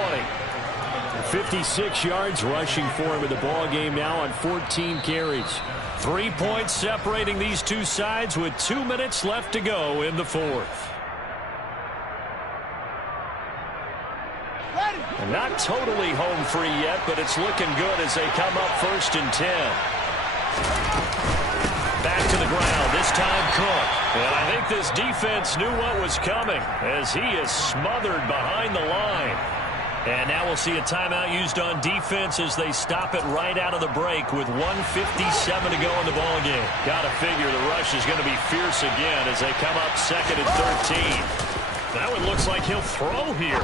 56 yards rushing for him in the ball game now on 14 carries. 3 points separating these two sides with 2 minutes left to go in the 4th. And not totally home free yet, but it's looking good as they come up 1st and 10. Back to the ground, this time Cook. And I think this defense knew what was coming as he is smothered behind the line. And now we'll see a timeout used on defense as they stop it right out of the break with 1:57 to go in the ballgame. Got to figure the rush is going to be fierce again as they come up 2nd and 13. That one looks like he'll throw here.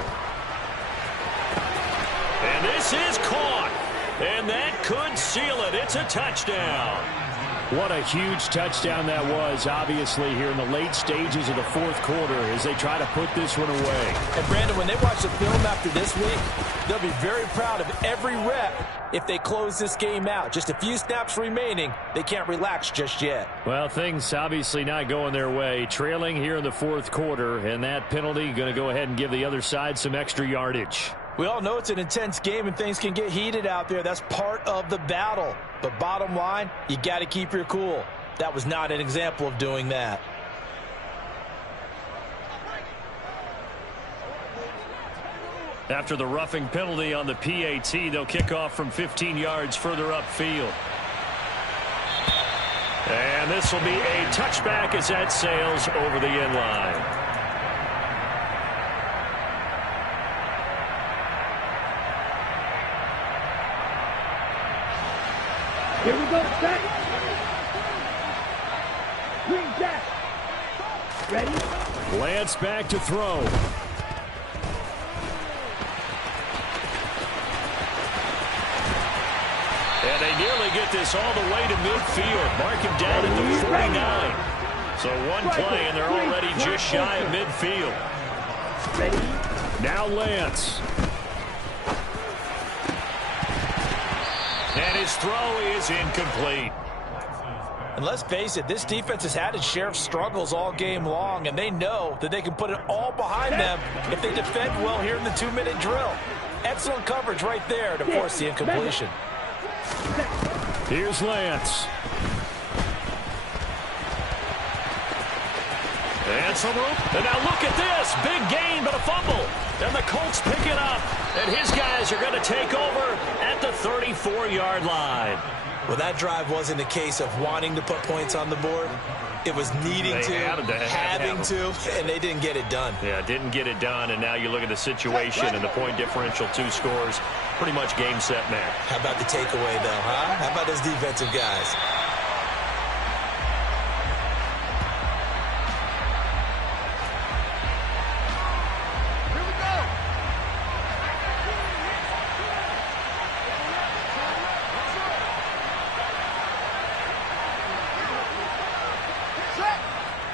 And this is caught. And that could seal it. It's a touchdown. What a huge touchdown that was, obviously, here in the late stages of the 4th quarter as they try to put this one away. And, Brandon, when they watch the film after this week, they'll be very proud of every rep if they close this game out. Just a few snaps remaining. They can't relax just yet. Well, things obviously not going their way. Trailing here in the 4th quarter, and that penalty going to go ahead and give the other side some extra yardage. We all know it's an intense game and things can get heated out there. That's part of the battle. But bottom line, you got to keep your cool. That was not an example of doing that. After the roughing penalty on the PAT, they'll kick off from 15 yards further upfield. And this will be a touchback as that sails over the end line. Here we go, set. Green Jack. Ready? Lance back to throw. And they nearly get this all the way to midfield. Mark him down at the 49. So one play, and they're already just shy of midfield. Ready? Now Lance. And his throw is incomplete. And let's face it, this defense has had its share of struggles all game long, and they know that they can put it all behind them if they defend well here in the 2-minute drill. Excellent coverage right there to force the incompletion. Here's Lance. And some room. And now look at this. Big gain, but a fumble. And the Colts pick it up. And his guys are going to take over at the 34-yard line. Well, that drive wasn't a case of wanting to put points on the board. It was needing to, having to, and they didn't get it done. Yeah, didn't get it done, and now you look at the situation and the point differential, 2 scores, pretty much game, set, match. How about the takeaway, though, huh? How about those defensive guys?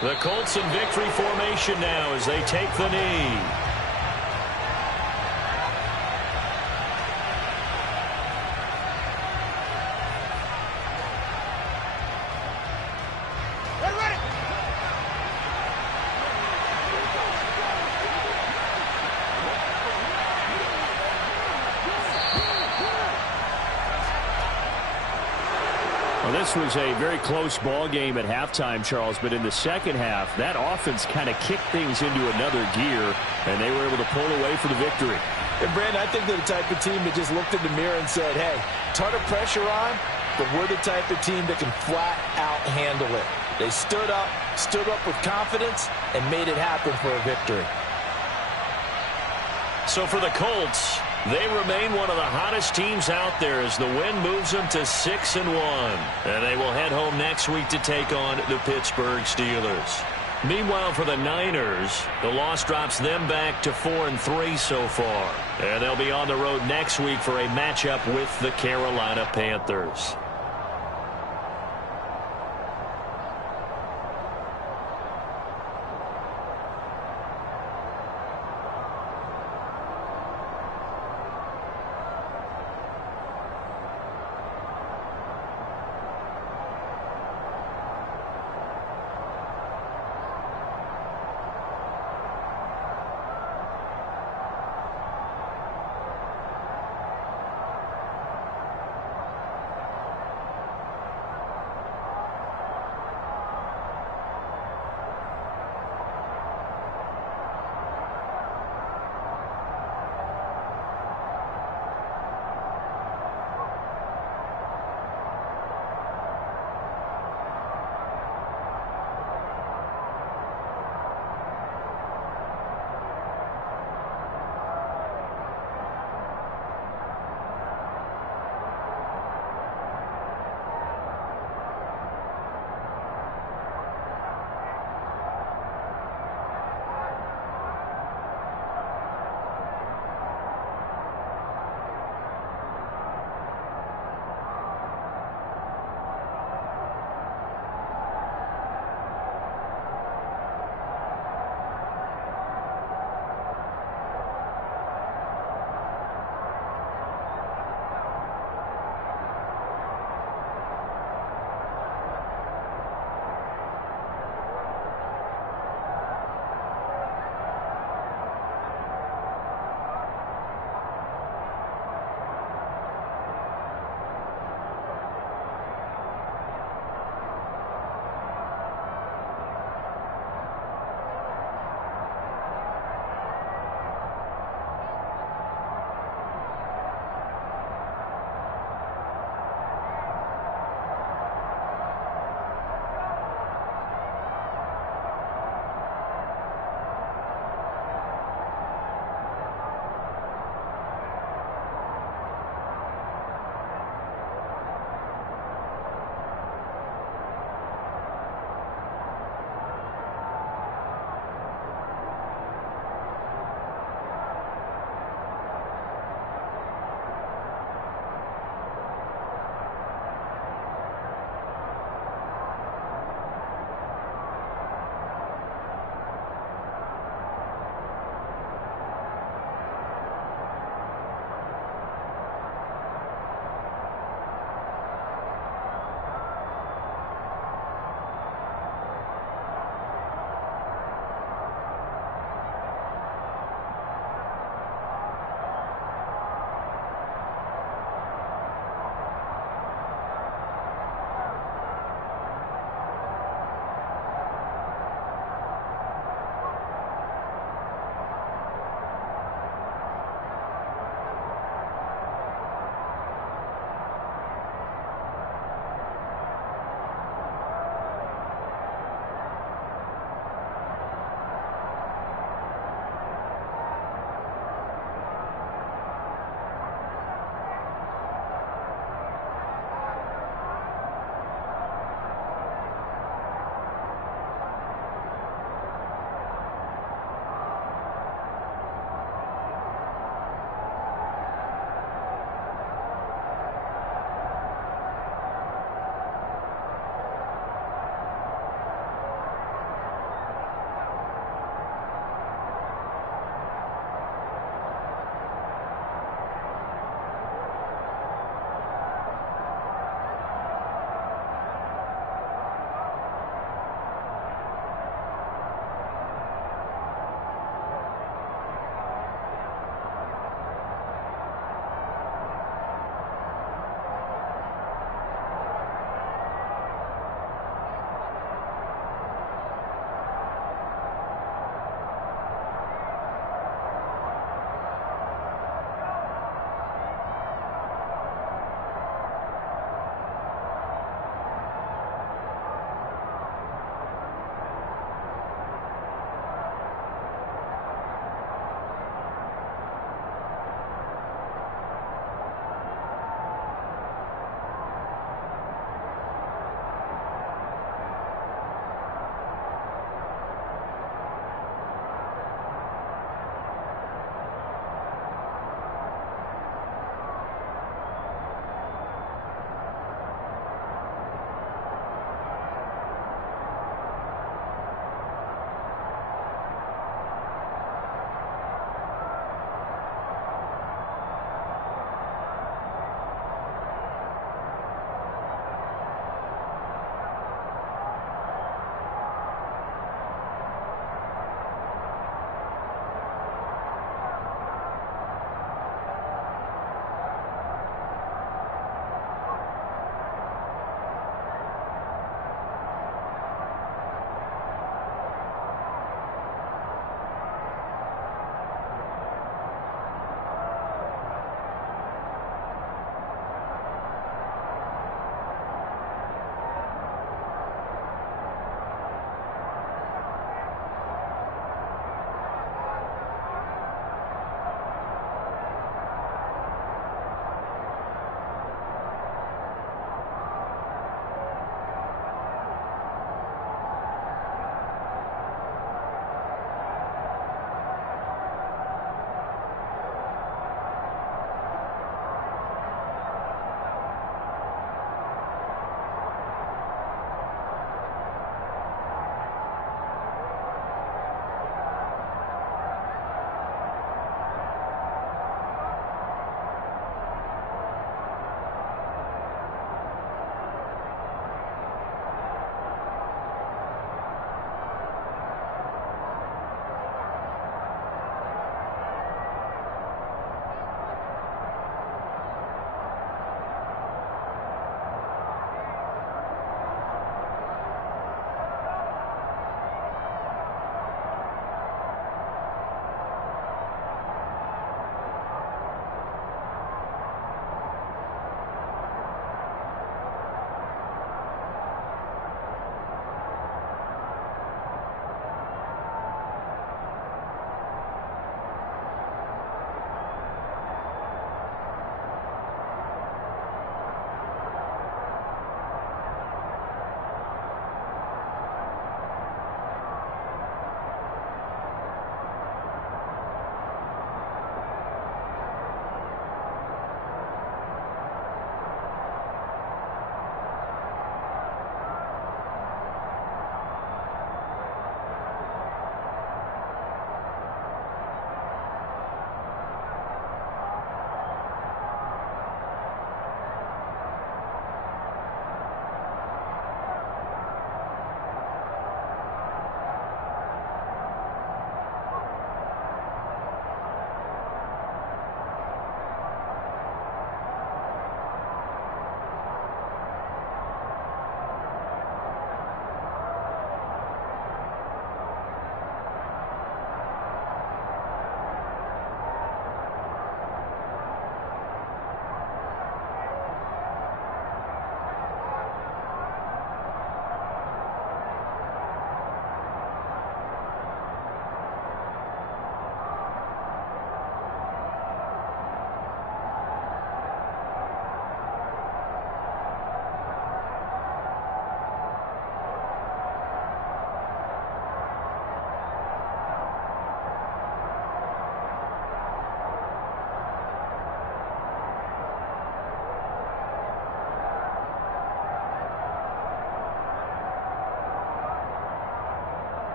The Colts in victory formation now as they take the knee. This was a very close ball game at halftime, Charles, but in the second half, that offense kind of kicked things into another gear, and they were able to pull away for the victory. And, Brandon, I think they're the type of team that just looked in the mirror and said, hey, ton of pressure on, but we're the type of team that can flat out handle it. They stood up with confidence, and made it happen for a victory. So for the Colts, they remain one of the hottest teams out there as the win moves them to 6-1. And they will head home next week to take on the Pittsburgh Steelers. Meanwhile, for the Niners, the loss drops them back to 4-3 so far. And they'll be on the road next week for a matchup with the Carolina Panthers.